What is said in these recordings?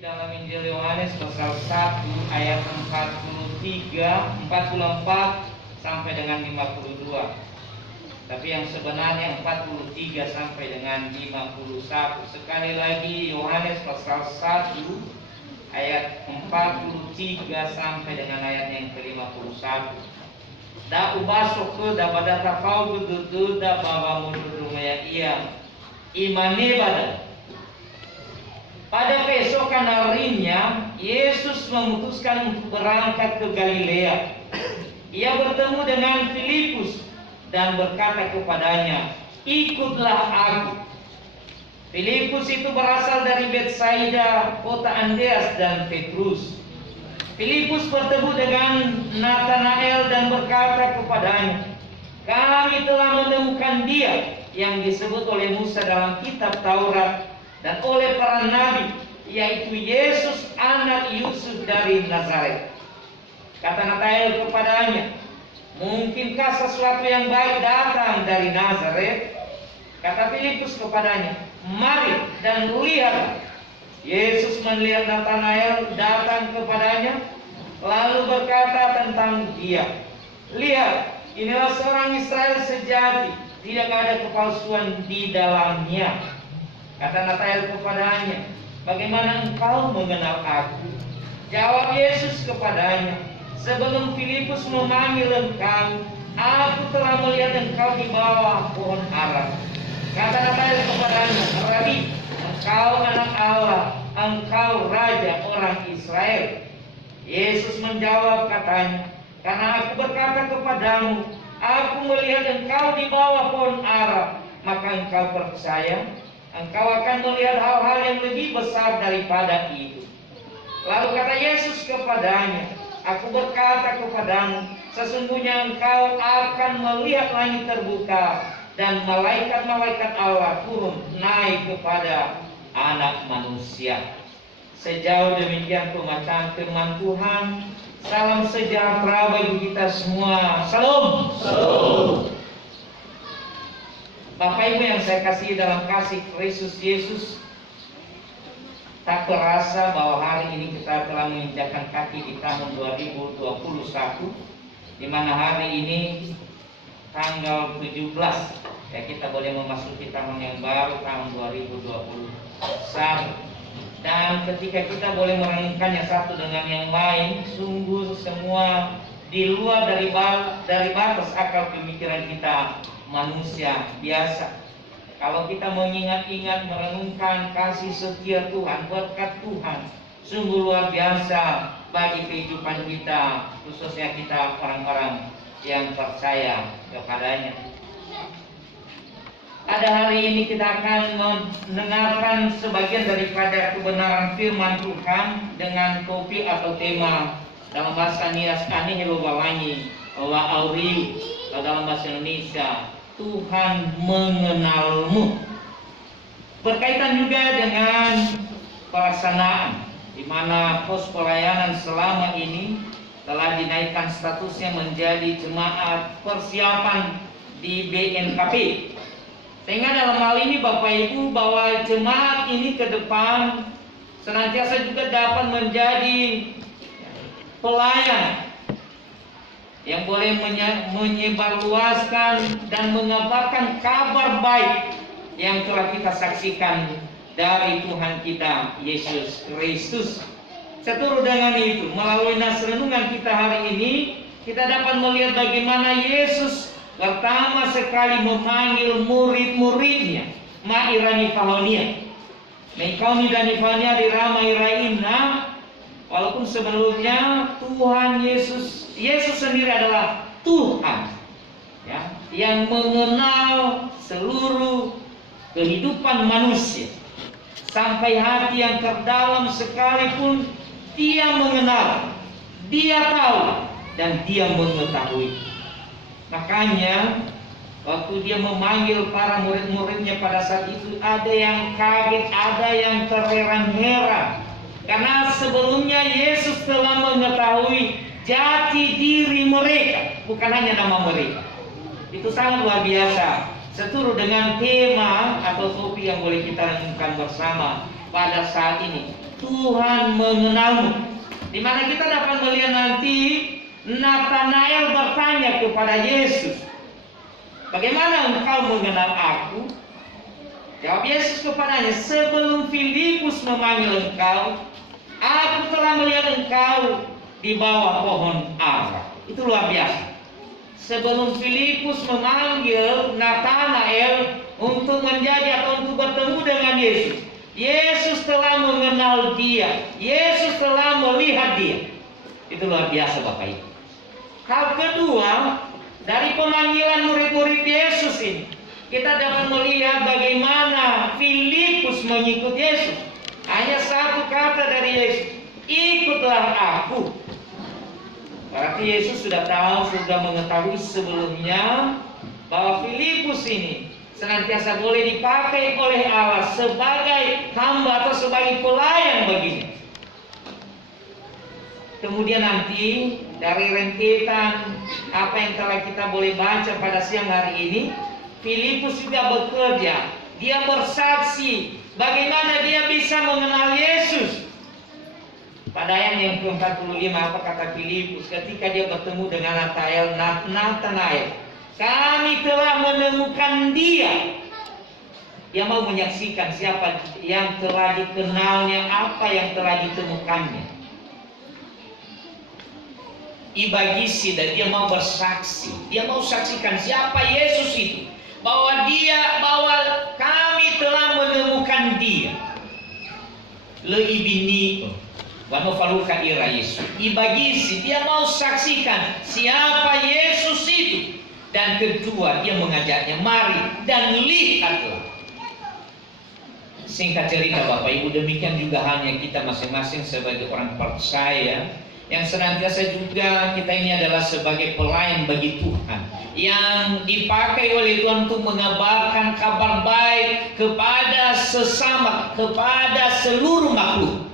dalam Injil Yohanes pasal 1 ayat 44 sampai dengan 52. Tapi yang sebenarnya 43 sampai dengan 51. Sekali lagi Yohanes pasal 1 ayat 43 sampai dengan ayat yang ke-51. Da ubasok ke da badata kau bedudu da bawa mudurumaya ia imane bada. Pada keesokan harinya, Yesus memutuskan untuk berangkat ke Galilea. Ia bertemu dengan Filipus dan berkata kepadanya, "Ikutlah aku." Filipus itu berasal dari Betsaida, kota Andreas dan Petrus. Filipus bertemu dengan Nathanael dan berkata kepadanya, "Kami telah menemukan Dia yang disebut oleh Musa dalam kitab Taurat dan oleh para nabi, yaitu Yesus anak Yusuf dari Nazaret." Kata Nathanael kepadanya, "Mungkinkah sesuatu yang baik datang dari Nazaret?" Kata Filipus kepadanya, "Mari dan lihat." Yesus melihat Nathanael datang kepadanya, lalu berkata tentang dia, "Lihat, inilah seorang Israel sejati, tidak ada kepalsuan di dalamnya." Kata Nathanael kepadanya, "Bagaimana engkau mengenal aku?" Jawab Yesus kepadanya, "Sebelum Filipus memanggil engkau, aku telah melihat engkau di bawah pohon ara." Kata Nathanael kepadanya, "Rabi, engkau anak Allah, engkau raja orang Israel." Yesus menjawab katanya, "Karena aku berkata kepadamu, aku melihat engkau di bawah pohon ara, maka engkau percaya. Engkau akan melihat hal-hal yang lebih besar daripada itu." Lalu kata Yesus kepadanya, "Aku berkata kepadamu, sesungguhnya engkau akan melihat langit terbuka dan malaikat-malaikat Allah turun naik kepada Anak Manusia." Sejauh demikian pembacaan firman Tuhan. Salam sejahtera bagi kita semua. Salam. Salam. Bapak Ibu yang saya kasihi dalam kasih Kristus Yesus, tak terasa bahwa hari ini kita telah menginjakkan kaki di tahun 2021, di mana hari ini tanggal 17 ya, kita boleh memasuki tahun yang baru, tahun 2021. Dan ketika kita boleh merenungkannya satu dengan yang lain, sungguh semua di luar dari batas akal pemikiran kita manusia biasa. Kalau kita mengingat-ingat, merenungkan kasih setia Tuhan, berkat Tuhan, sungguh luar biasa bagi kehidupan kita, khususnya kita orang-orang yang percaya kepadanya. Pada hari ini kita akan mendengarkan sebagian daripada kebenaran firman Tuhan dengan topik atau tema dalam bahasa Niaskani Helobawangi wa Auri, dalam bahasa Indonesia, Tuhan mengenalmu. Berkaitan juga dengan pelaksanaan, di mana pos pelayanan selama ini telah dinaikkan statusnya menjadi jemaat persiapan di BNKP. Sehingga dalam hal ini Bapak Ibu, bahwa jemaat ini ke depan senantiasa juga dapat menjadi pelayan yang boleh menyebarluaskan dan mengabarkan kabar baik yang telah kita saksikan dari Tuhan kita Yesus Kristus. Seturut dengan itu, melalui nas renungan kita hari ini, kita dapat melihat bagaimana Yesus pertama sekali memanggil murid-muridnya, Ma'irani Fahonia. Mengkauni dan Fahonia di Ramai Raina. Walaupun sebelumnya Tuhan Yesus sendiri adalah Tuhan, ya, yang mengenal seluruh kehidupan manusia sampai hati yang terdalam sekalipun. Dia mengenal, dia tahu, dan dia mengetahui. Makanya waktu dia memanggil para murid-muridnya pada saat itu, ada yang kaget, ada yang terheran-heran. Karena sebelumnya Yesus telah mengetahui jati diri mereka, bukan hanya nama mereka. Itu sangat luar biasa. Seturut dengan tema atau topik yang boleh kita renungkan bersama, pada saat ini. Tuhan mengenalmu. Di mana kita dapat melihat nanti Nathanael bertanya kepada Yesus, bagaimana engkau mengenal aku? Jawab Yesus kepadanya, sebelum Filipus memanggil engkau, aku telah melihat engkau di bawah pohon ara. Itu luar biasa. Sebelum Filipus memanggil Nathanael untuk menjadi atau untuk bertemu dengan Yesus, Yesus telah mengenal dia. Yesus telah melihat dia. Itu luar biasa Bapak Ibu. Hal kedua, dari pemanggilan murid-murid Yesus ini, kita dapat melihat bagaimana Filipus mengikut Yesus. Hanya satu kata dari Yesus, ikutlah aku. Berarti Yesus sudah tahu, sudah mengetahui sebelumnya bahwa Filipus ini senantiasa boleh dipakai oleh Allah sebagai hamba atau sebagai pelayan baginya. Kemudian nanti dari rentetan apa yang telah kita boleh baca pada siang hari ini, Filipus juga bekerja. Dia bersaksi bagaimana dia bisa mengenal Yesus. Pada ayat yang ke-45 apa kata Filipus ketika dia bertemu dengan Nathanael, kami telah menemukan dia. Dia mau menyaksikan siapa yang telah dikenalnya, apa yang telah ditemukannya. Ibagisi, dan dia mau bersaksi. Dia mau saksikan siapa Yesus itu, bahwa kami telah menemukan dia. Leibini wano faluka ira Yesus. Ibagisi, dia mau saksikan siapa Yesus itu. Dan kedua, dia mengajaknya, mari dan lihatlah. Singkat cerita Bapak Ibu, demikian juga halnya kita masing-masing sebagai orang percaya, yang senantiasa juga kita ini adalah sebagai pelayan bagi Tuhan, yang dipakai oleh Tuhan untuk mengabarkan kabar baik kepada sesama, kepada seluruh makhluk.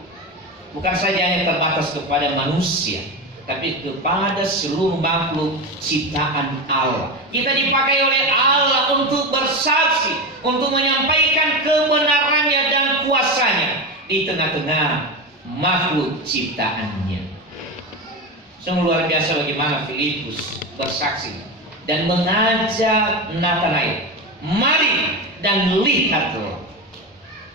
Bukan saja hanya terbatas kepada manusia, tapi kepada seluruh makhluk ciptaan Allah. Kita dipakai oleh Allah untuk bersaksi, untuk menyampaikan kebenarannya dan kuasanya di tengah-tengah makhluk ciptaannya. Sungguh luar biasa bagaimana Filipus bersaksi dan mengajak Nathanael, mari dan lihatlah.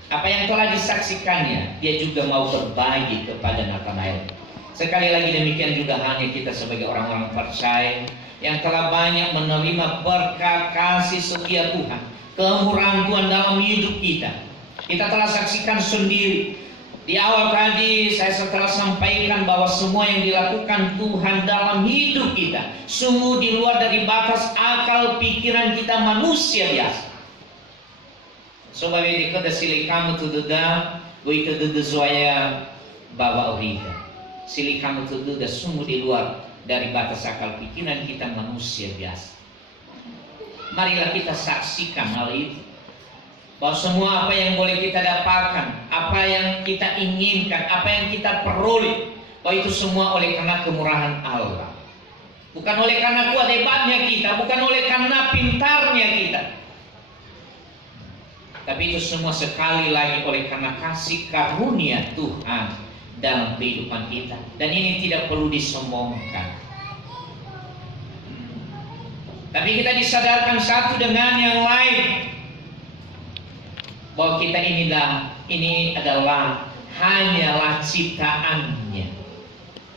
Apa yang telah disaksikannya, dia juga mau berbagi kepada Nathanael. Sekali lagi demikian juga halnya kita sebagai orang-orang percaya yang telah banyak menerima berkat kasih setia Tuhan, kemurahan Tuhan dalam hidup kita. Kita telah saksikan sendiri. Di awal tadi saya telah sampaikan bahwa semua yang dilakukan Tuhan dalam hidup kita sungguh di luar dari batas akal pikiran kita manusia biasa. Sebagai dikata silikamu tududa, gue tududa zoya bawa uriga. Silikamu tududa sungguh di luar dari batas akal pikiran kita manusia biasa. Marilah kita saksikan hal itu. Bahwa semua apa yang boleh kita dapatkan, apa yang kita inginkan, apa yang kita peroleh, bahwa itu semua oleh karena kemurahan Allah. Bukan oleh karena kuat hebatnya kita, bukan oleh karena pintarnya kita. Tapi itu semua sekali lagi oleh karena kasih karunia Tuhan dalam kehidupan kita. Dan ini tidak perlu disombongkan. Tapi kita disadarkan satu dengan yang lain, bahwa kita ini adalah hanyalah ciptaannya,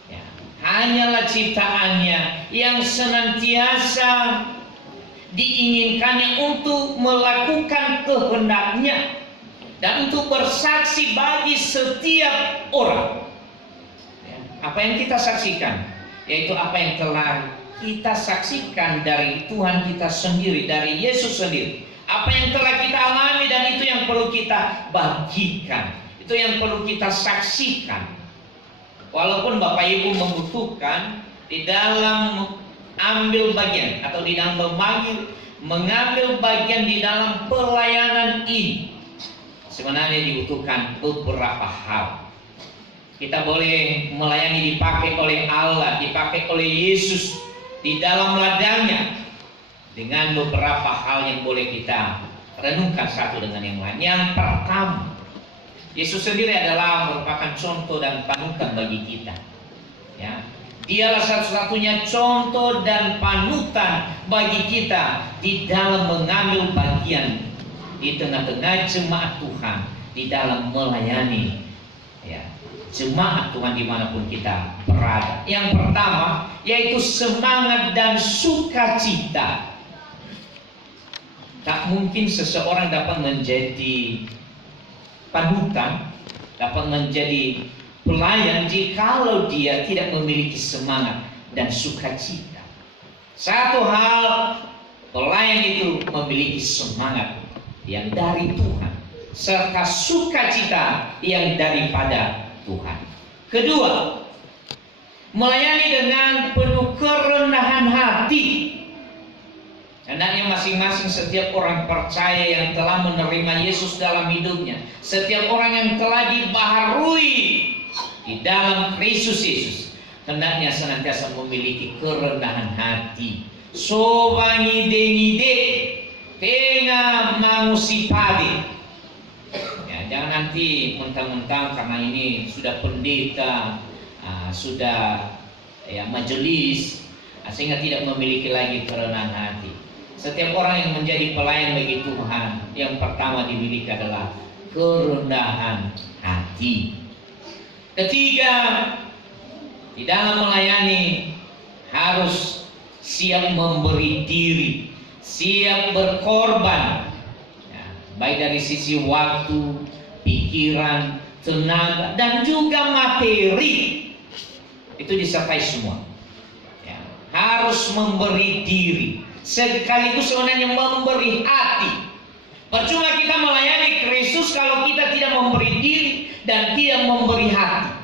ya, hanyalah ciptaannya yang senantiasa diinginkannya untuk melakukan kehendaknya dan untuk bersaksi bagi setiap orang. Ya, apa yang kita saksikan, yaitu apa yang telah kita saksikan dari Tuhan kita sendiri, dari Yesus sendiri. Apa yang telah kita alami dan itu yang perlu kita bagikan, itu yang perlu kita saksikan. Walaupun Bapak Ibu membutuhkan di dalam ambil bagian atau di dalam mengambil bagian di dalam pelayanan ini, sebenarnya dibutuhkan beberapa hal. Kita boleh melayani dipakai oleh Allah, dipakai oleh Yesus di dalam ladangnya, dengan beberapa hal yang boleh kita renungkan satu dengan yang lain. Yang pertama, Yesus sendiri adalah merupakan contoh dan panutan bagi kita. Ya, Dialah satu-satunya contoh dan panutan bagi kita di dalam mengambil bagian di tengah-tengah jemaat Tuhan, di dalam melayani ya, jemaat Tuhan dimanapun kita berada. Yang pertama yaitu semangat dan sukacita. Tak mungkin seseorang dapat menjadi panutan, dapat menjadi pelayan jikalau dia tidak memiliki semangat dan sukacita. Satu hal, pelayan itu memiliki semangat yang dari Tuhan serta sukacita yang daripada Tuhan. Kedua, melayani dengan penuh kerendahan hati. Hendaknya masing-masing setiap orang percaya yang telah menerima Yesus dalam hidupnya, setiap orang yang telah dibaharui di dalam Kristus Yesus, hendaknya senantiasa memiliki kerendahan hati. So bangide-ngide tengah mangusipade. Ya, jangan nanti mentang-mentang karena ini sudah pendeta, sudah ya majelis, sehingga tidak memiliki lagi kerendahan hati. Setiap orang yang menjadi pelayan bagi Tuhan, yang pertama dimiliki adalah kerendahan hati. Ketiga, di dalam melayani harus siap memberi diri, siap berkorban, ya, baik dari sisi waktu, pikiran, tenaga, dan juga materi. Itu disertai semua. Ya, harus memberi diri, sekaligus sebenarnya memberi hati. Percuma kita melayani Kristus kalau kita tidak memberi diri dan tidak memberi hati.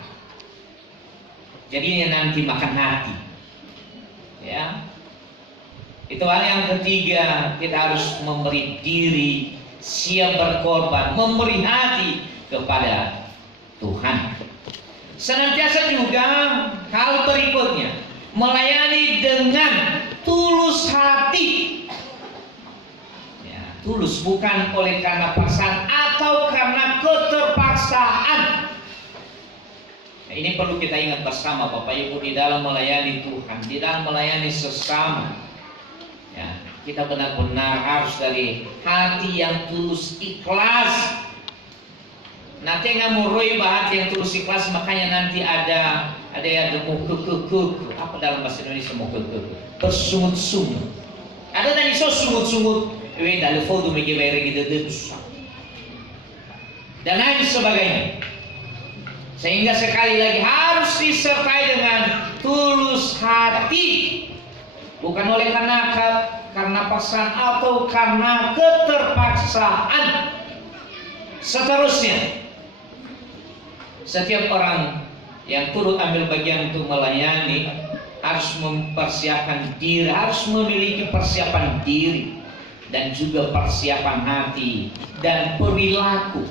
Jadinya nanti makan hati. Ya. Itu hal yang ketiga, kita harus memberi diri, siap berkorban, memberi hati kepada Tuhan. Senantiasa juga hal berikutnya, melayani dengan tulus hati. Ya, tulus bukan oleh karena paksaan atau karena keterpaksaan. Nah, ini perlu kita ingat bersama Bapak Ibu, di dalam melayani Tuhan, di dalam melayani sesama. Ya, kita benar-benar harus dari hati yang tulus, ikhlas. Nanti nggak murui hati yang tulus ikhlas, makanya nanti ada yang mau apa dalam bahasa Indonesia mau bersungut-sungut. Ada tadi so sungut-sungut, dalam foto dan lain sebagainya. Sehingga sekali lagi harus disertai dengan tulus hati, bukan oleh karena paksaan atau karena keterpaksaan. Seterusnya, setiap orang yang turut ambil bagian untuk melayani harus mempersiapkan diri, harus memiliki persiapan diri dan juga persiapan hati dan perilaku.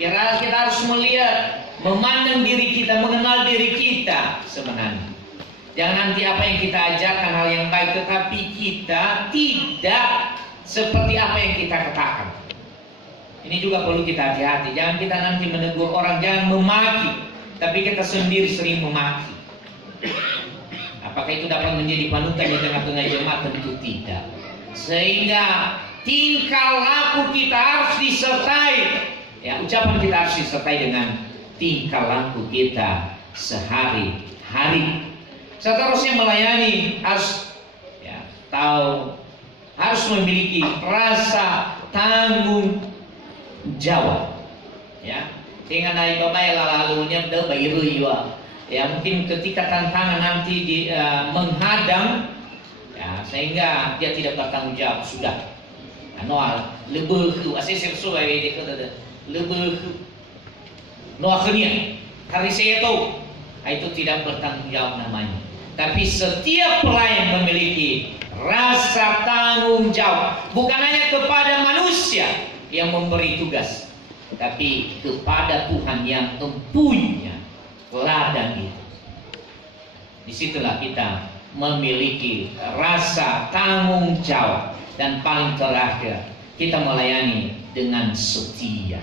Kita harus melihat, memandang diri kita, mengenal diri kita sebenarnya. Jangan nanti apa yang kita ajarkan hal yang baik, tetapi kita tidak seperti apa yang kita katakan. Ini juga perlu kita hati-hati. Jangan kita nanti menegur orang, jangan memaki, tapi kita sendiri sering memaki. Apakah itu dapat menjadi panutan di tengah-tengah jemaat? Tentu tidak. Sehingga tingkah laku kita harus disertai, ya, ucapan kita harus disertai dengan tingkah laku kita sehari-hari. Seterusnya melayani harus harus memiliki rasa tanggung jawab. Ya, dengan naik bapak lalunya udah bayiru juga. Ya, mungkin ketika tantangan nanti menghadang, ya, sehingga dia tidak bertanggung jawab sudah. Noal lebih asesor suai dia kata lebih noakhirnya hari saya tahu itu tidak bertanggung jawab namanya. Tapi setiap pelayan memiliki rasa tanggung jawab, bukan hanya kepada manusia yang memberi tugas, tapi kepada Tuhan yang mempunyai ladang itu. Disitulah kita memiliki rasa tanggung jawab. Dan paling terakhir, kita melayani dengan setia.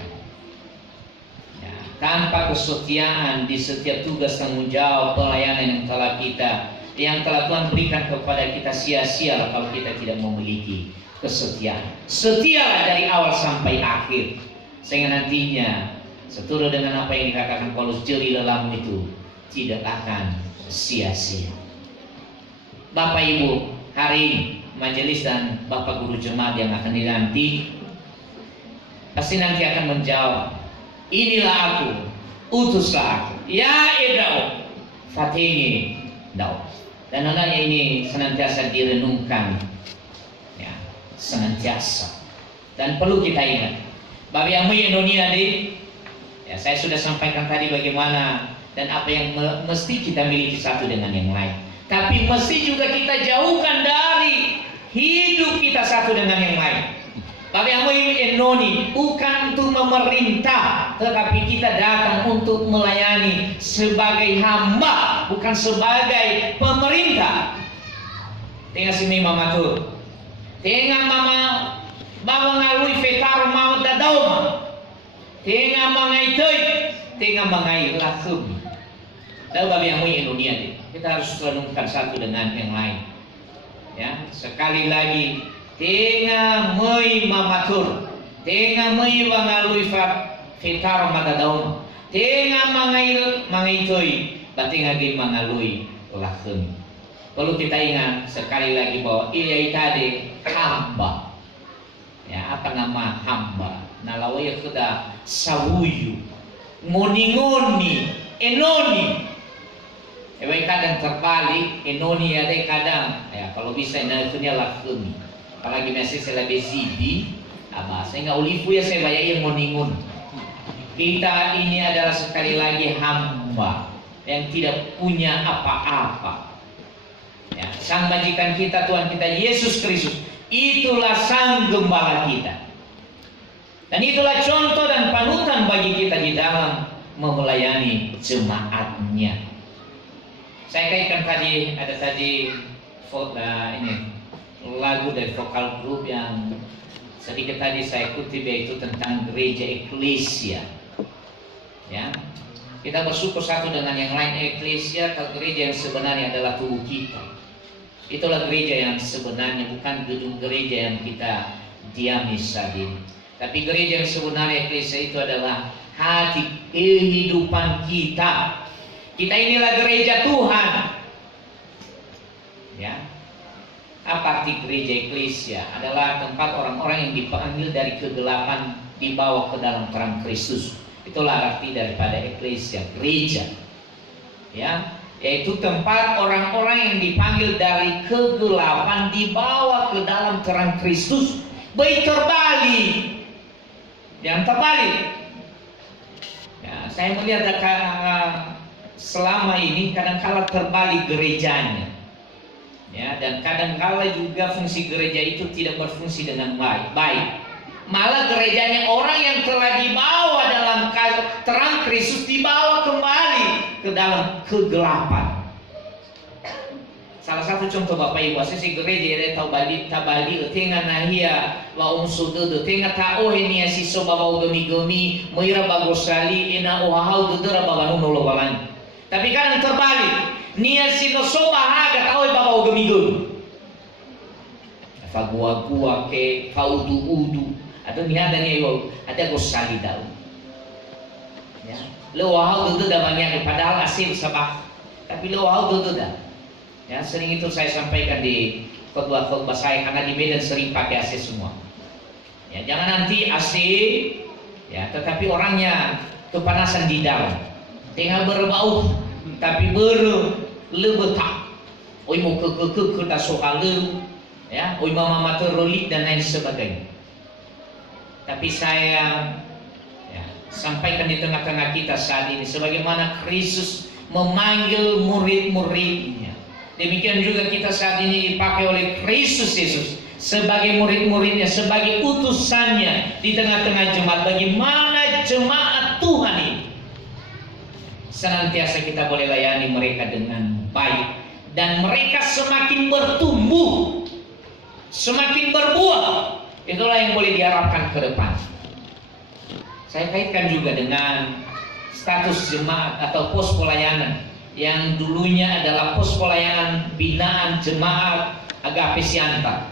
tanpa kesetiaan di setiap tugas tanggung jawab pelayanan yang telah Tuhan berikan kepada kita, sia-sia kalau kita tidak memiliki kesetiaan. Setialah dari awal sampai akhir, sehingga nantinya seturut dengan apa yang dikatakan Paulus, jeri lelamu itu tidak akan sia-sia. Bapak Ibu, hari ini majelis dan Bapak Guru Jemaat yang akan dilantik pasti nanti akan menjawab, inilah aku, utuslah aku, ya Ebrao, Fatini Dao. Dan anaknya ini senantiasa direnungkan, ya, senantiasa. Dan perlu kita ingat, Bapak yang Indonesia ya, saya sudah sampaikan tadi bagaimana dan apa yang mesti kita miliki satu dengan yang lain. Tapi mesti juga kita jauhkan dari hidup kita satu dengan yang lain. Bapak yang Indonesia bukan untuk memerintah, tetapi kita datang untuk melayani sebagai hamba, bukan sebagai pemerintah. Tengah sini mama tuh, tengah mama bawa ngalui fetar mama dadauma, tengah mangai toy, tengah mangai lakum. Lalu Bapak yang Indonesia, kita harus renungkan satu dengan yang lain. Ya, sekali lagi, tengah mei mamatur, tengah mei wangalui fetar mata daun, tengah mangai toy, batinga gi mangalui lakum. Perlu kita ingat sekali lagi bahwa ia tadi hamba. Ya, apa nama hamba? Nalawaya kuda sawuyu, ngoni-ngoni, enoni. Kadang terbalik, enoni ada kadang. Ya, kalau bisa itu lakum. Apalagi masih saya lebih zidi, saya nggak ulifu ya saya bayar yang ngoni-ngoni. Kita ini adalah sekali lagi hamba yang tidak punya apa-apa. Ya, sang majikan kita, Tuhan kita Yesus Kristus, itulah sang gembala kita. Dan itulah contoh dan panutan bagi kita di dalam melayani jemaatnya. Saya kaitkan tadi, ada tadi ini lagu dari vokal grup yang sedikit tadi saya kutip, yaitu tentang gereja eklesia. Ya, kita bersyukur satu dengan yang lain. Eklesia atau gereja yang sebenarnya adalah tubuh kita. Itulah gereja yang sebenarnya, bukan gedung gereja yang kita diami saat ini. Tapi gereja yang sebenarnya, eklesia itu adalah hati kehidupan kita. Kita inilah gereja Tuhan. Ya. Apa arti gereja eklesia? Adalah tempat orang-orang yang dipanggil dari kegelapan dibawa ke dalam terang Kristus. Itulah arti daripada eklesia, gereja. Ya, yaitu tempat orang-orang yang dipanggil dari kegelapan dibawa ke dalam terang Kristus. Baik terbalik. Yang terbalik. Ya, saya melihat selama ini kadang-kala terbalik gerejanya, ya, dan kadang-kala juga fungsi gereja itu tidak berfungsi dengan baik. Malah gerejanya orang yang telah dibawa dalam terang Kristus dibawa kembali ke dalam kegelapan. Salah satu contoh Bapak Ibu, asisi gereja ada tabali tengah nahia wa umsududu tengah tao henia siso bawa gemi moira bagosali ina ohau dudura bawa nuno walan. Tapi kadang terbalik, nia sino soba haga tao bawa gemi. Fa gua ke faudu atau niadanya yo ada gosali dau. Ya, lo ohau dudu da banyak padahal asil sabah. Tapi lo ohau dudu da. Ya, sering itu saya sampaikan di khotbah saya, karena di Medan sering pakai AC semua. Ya, jangan nanti AC, ya, tetapi orangnya kepanasan di dalam. Tengah berbau, tapi berlebetak. Oi mau ke tak soal ya, oi mama terolik dan lain sebagainya. Tapi saya sampaikan di tengah-tengah kita saat ini, sebagaimana Kristus memanggil murid-muridnya. Demikian juga kita saat ini dipakai oleh Kristus Yesus sebagai murid-muridnya, sebagai utusannya di tengah-tengah jemaat. Bagaimana jemaat Tuhan ini senantiasa kita boleh layani mereka dengan baik, dan mereka semakin bertumbuh, semakin berbuah. Itulah yang boleh diharapkan ke depan. Saya kaitkan juga dengan status jemaat atau pos pelayanan yang dulunya adalah pos pelayanan binaan jemaat Agape Siantar.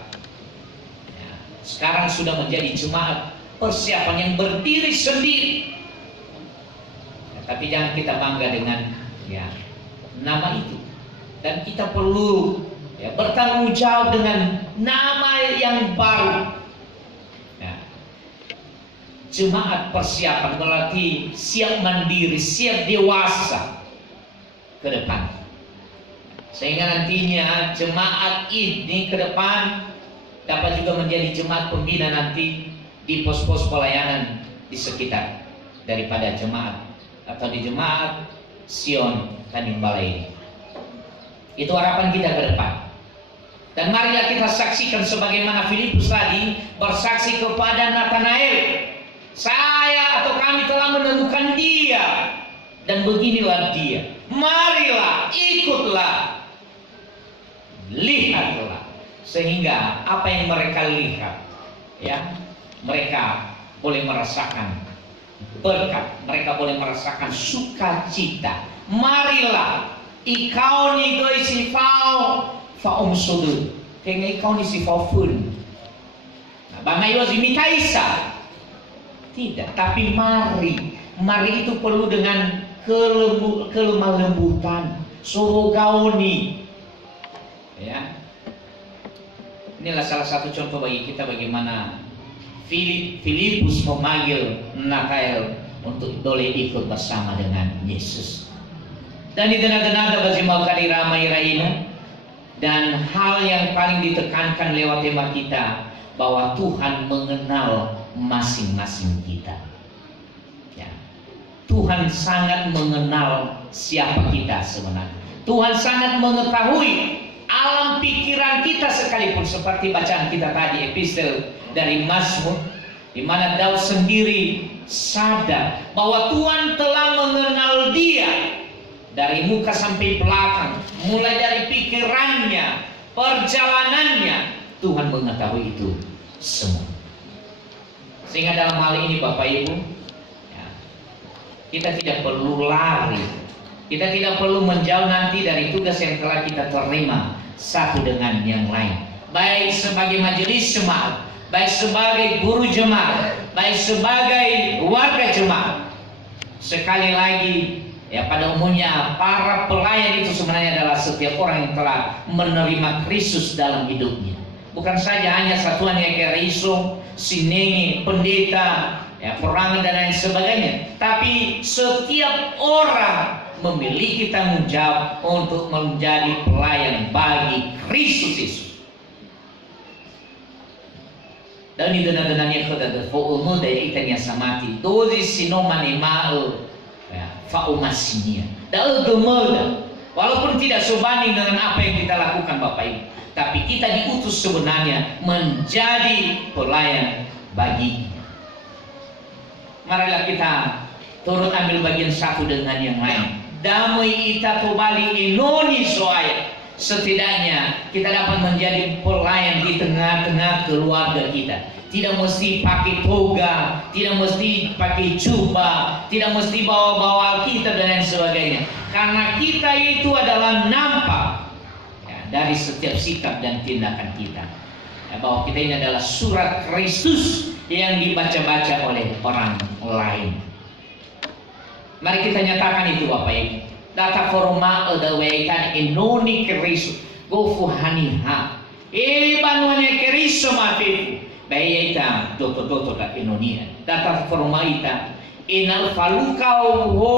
Ya, sekarang sudah menjadi jemaat persiapan yang berdiri sendiri. Ya, tapi jangan kita bangga dengan ya nama itu, dan kita perlu ya bertanggung jawab dengan nama yang baru. Jemaat persiapan berarti siap mandiri, siap dewasa ke depan. Sehingga nantinya jemaat ini ke depan dapat juga menjadi jemaat pembina nanti di pos-pos pelayanan di sekitar daripada jemaat atau di jemaat Sion Tanjung Balai ini. Itu harapan kita ke depan. Dan marilah kita saksikan sebagaimana Filipus tadi bersaksi kepada Nathanael, saya atau kami telah menemukan dia, dan beginilah dia. Marilah, ikutlah, lihatlah, sehingga apa yang mereka lihat, ya, mereka boleh merasakan berkat, mereka boleh merasakan sukacita. Marilah, ikaw ni goy sifaw fa sudut, kaya ikaw ni sifaw pun. Bangay was imitaisa. Tidak, tapi mari. Mari itu perlu dengan kelemah lembutan, sorogaoni. Ya. Inilah salah satu contoh bagi kita bagaimana Filipus memanggil Nathanael untuk boleh ikut bersama dengan Yesus. Dan di tengah-tengah bazimau kali ramai raina, dan hal yang paling ditekankan lewat tema kita bahwa Tuhan mengenal masing-masing kita. Ya. Tuhan sangat mengenal siapa kita sebenarnya. Tuhan sangat mengetahui alam pikiran kita sekalipun, seperti bacaan kita tadi epistel dari Mazmur, di mana Daud sendiri sadar bahwa Tuhan telah mengenal dia dari muka sampai belakang, mulai dari pikirannya, perjalanannya. Tuhan mengetahui itu semua. Sehingga dalam hal ini Bapak Ibu, ya, kita tidak perlu lari, kita tidak perlu menjauh nanti dari tugas yang telah kita terima satu dengan yang lain. Baik sebagai majelis jemaat, baik sebagai guru jemaat, baik sebagai warga jemaat. Sekali lagi, ya, pada umumnya para pelayan itu sebenarnya adalah setiap orang yang telah menerima Kristus dalam hidupnya. Bukan saja hanya satuan yang kayak Riso, Sinenge, pendeta, ya, perangan dan lain sebagainya, tapi setiap orang memiliki tanggung jawab untuk menjadi pelayan bagi Kristus Yesus. Dan di tengah-tengahnya kita fa'umu daya ikannya samati, dozi sinomani ma'u, fa'umasinya, dan gemela. Walaupun tidak sebanding dengan apa yang kita lakukan Bapak Ibu, tapi kita diutus sebenarnya menjadi pelayan baginya. Marilah kita turut ambil bagian satu dengan yang lain. Damai ita tobali inoni soaya. Setidaknya kita dapat menjadi pelayan di tengah-tengah keluarga kita. Tidak mesti pakai toga, tidak mesti pakai jubah, tidak mesti bawa-bawa Alkitab dan lain sebagainya. Karena kita itu adalah nampak dari setiap sikap dan tindakan kita, ya, bahwa kita ini adalah surat Kristus yang dibaca-baca oleh orang lain. Mari kita nyatakan itu Bapak Ibu. Data forma odawaikan inoni Kristus gofuhaniha banuannya Kristus mati bayaita doto tak inonia. Data forma ita inal faluka ho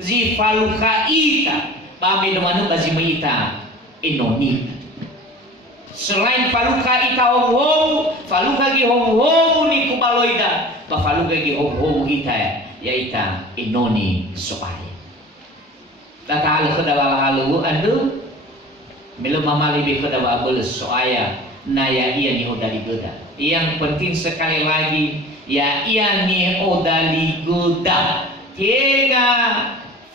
zi faluka ita babe domanu bazimaita inoni. Selain faluka ita ho faluka gi ho ni kubaloida ba faluka gi ho ita ya ita inoni soaya. Tata halu kedawa halu adu melu mamali bi kedawa bulus soaya naya iya ni odali goda. Yang penting sekali lagi ya iya ni odali goda. Tiga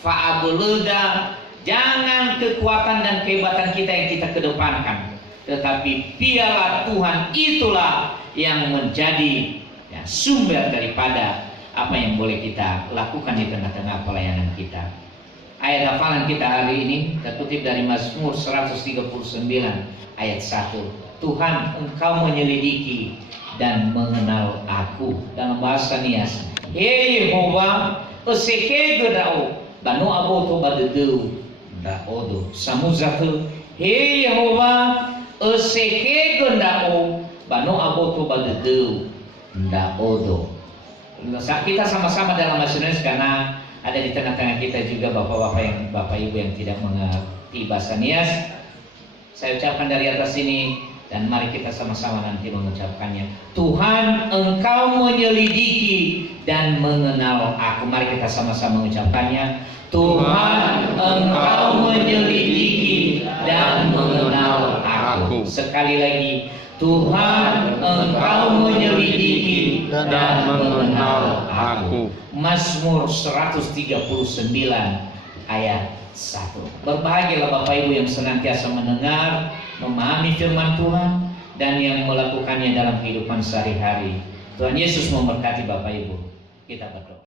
faabuluda. Jangan kekuatan dan kehebatan kita yang kita kedepankan, tetapi piala Tuhan itulah yang menjadi sumber daripada apa yang boleh kita lakukan di tengah-tengah pelayanan kita. Ayat hafalan kita hari ini terkutip dari Mazmur 139 ayat 1. Tuhan, Engkau menyelidiki dan mengenal aku. Dalam bahasa Nias, Hei Yehova, eseke gedao banu aboto badedeu da odo samuzatu. Hei Yehova, eseke gedao banu aboto badedeu da odo. Kita sama-sama dalam bahasa Indonesia karena ada di tengah-tengah kita juga bapak ibu yang tidak mengerti bahasa Nias. Saya ucapkan dari atas ini dan mari kita sama-sama nanti mengucapkannya. Tuhan, Engkau menyelidiki dan mengenal aku. Mari kita sama-sama mengucapkannya. Tuhan, Engkau menyelidiki dan mengenal aku. Sekali lagi. Tuhan, Engkau menyelidiki dan mengenal aku. Mazmur 139 ayat 1. Berbahagialah Bapak Ibu yang senantiasa mendengar, memahami firman Tuhan, dan yang melakukannya dalam kehidupan sehari-hari. Tuhan Yesus memberkati Bapak Ibu. Kita berdoa.